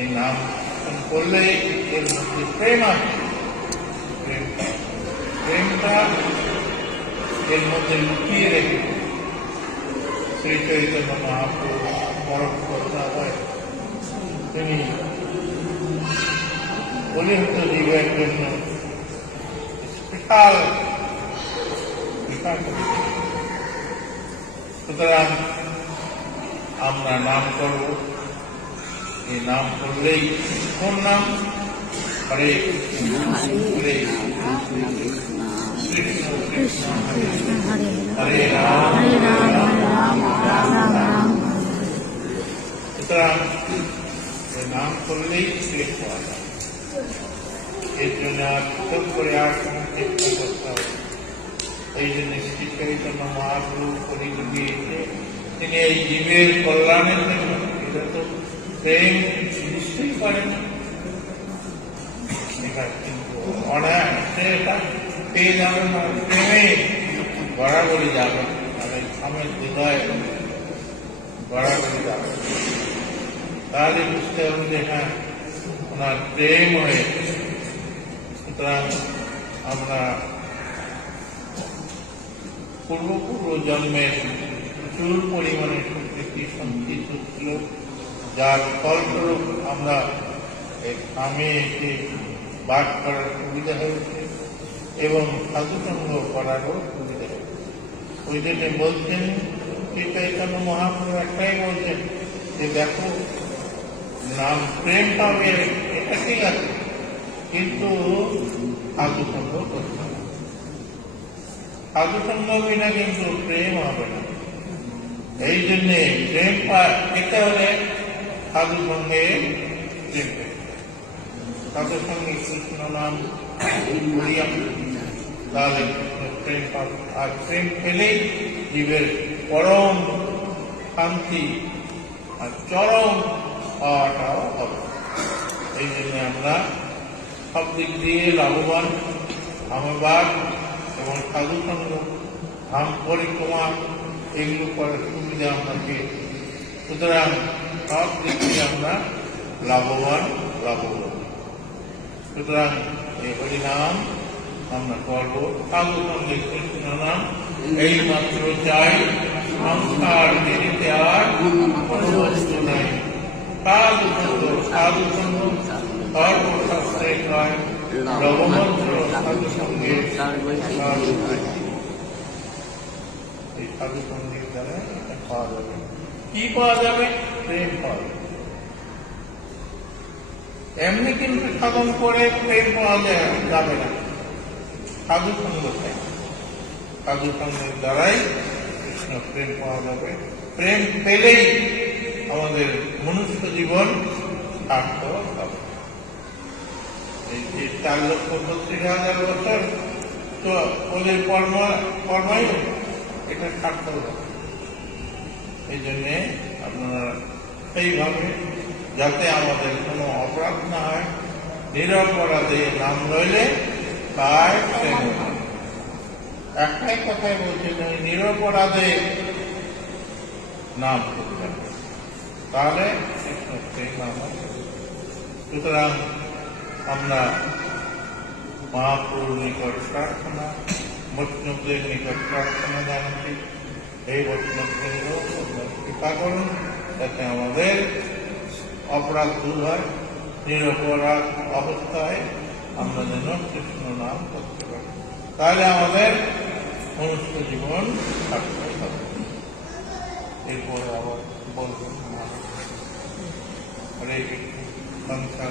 এই নাম করলে এর মধ্যে প্রেম আছে, প্রেমটা এর মধ্যে লুকিয়ে রেখে শ্রী চৈতন্য মহাপ্রভু পরম কথা হয়, তিনি বলিহত জীবের জন্য স্পেশাল সুতরাং আমরা নাম করব। এই নাম করলেই কোন নাম? হরে কৃষ্ণ হরে কৃষ্ণ কৃষ্ণ হরে রাম সুতরাং নাম করলেই শেষ হওয়া যায়। এর জন্য আর সুযোগ করে আর কোনো চেষ্টা করতে হবে। এই জন্য শ্রী চৈতন্য মহাপ্রভু কলিযুগে গিয়েছে, তিনি এই জীবের কল্যাণের জন্য। এটা তো প্রেম নিশ্চয়ই করেন, কিন্তু অনায়াসে এটা পেয়ে যাবেন না, প্রেমে গড়াগড়ি যাবেন, মানে আমার হৃদয় গড়াগড়ি যাবে। তাহলে বুঝতে হবে যে হ্যাঁ ওনার প্রেম হয়েছে। সুতরাং আমরা পূর্ব জন্মের প্রচুর পরিমাণে প্রকৃতি সঞ্চিত ছিল, যার ফলস্বরূপ আমরা আমি এসে বাস করার সুবিধা হয়েছে এবং সাধুসঙ্গ করারও সুবিধা হয়েছে। ওই জন্য বলছেন শ্রী চৈতন্য মহাপ্রভু একটাই বলছেন যে দেখো নাম প্রেম পাবে এটা ঠিক আছে, কিন্তু সাধুসঙ্গ করতে হবে। সাধুসঙ্গ বিনা কিন্তু প্রেম হবে না। এই জন্যে প্রেম পেতে হলে সাধুসঙ্গে প্রেম পেতে, সাধুসঙ্গে কৃষ্ণ নাম বলিয়াম, তাহলে প্রেম পাবে। আর প্রেম পেলেই জীবের পরম শান্তি আর চরম পাওয়াটাও হবে। এই জন্য আমরা সব দিক দিয়ে লাভবান। আমার এবং সাধুসঙ্গ, ধাম পরিক্রমা, এগুলো করার সুবিধা আমরা পেয়েছি। সুতরাং সব দিক দিয়ে আমরা লাভবান। সুতরাং এই হরিনাম আমরা করব, সাধুসঙ্গে কৃষ্ণ নাম এই মাত্র চাই, সংসার দেরিতে আর কোনো বস্তু নাই। সাধুসঙ্গ সর্বশাস্ত্রে কয়, রঘুমন্ত্র সাধুসঙ্গে এই সাধুসঙ্গের দ্বারা এটা পাওয়া যাবে। কি পাওয়া যাবে? প্রেম পাওয়া যাবে। এমনি কিন্তু সাধন করে প্রেম পাওয়া যাবে না, সাধুসঙ্গ চাই। সাধুসঙ্গের দ্বারাই কৃষ্ণ প্রেম পাওয়া যাবে। প্রেম পেলেই আমাদের মনুষ্য জীবন সার্থক হবে। এই যে 4,32,000 বছর তো ওদের কর্মাই এটা সার্থক হবে। এই জন্যে আপনারা সেইভাবে যাতে আমাদের কোনো অপরাধ না হয়, নিরপরাধে নাম রইলে তাই প্রেম হবে। একটাই কথাই বলছেন, নিরপরাধে নাম করতে হবে, তাহলে প্রেম আমার। সুতরাং আমরা মহাপ্রভুর নিকট প্রার্থনা, বৈষ্ণবদের নিকট প্রার্থনা জানাচ্ছি, এই বৈষ্ণবকেন্দ্র কৃপা করুন যাতে আমাদের অপরাধ দূর হয়, নিরপরাধ অবস্থায় আমরা যেন কৃষ্ণ নাম করতে পারি, তাহলে আমাদের মনুষ্য জীবন সার্থক হবে। এরপর আবার বলবেন হরে কৃষ্ণ সংসার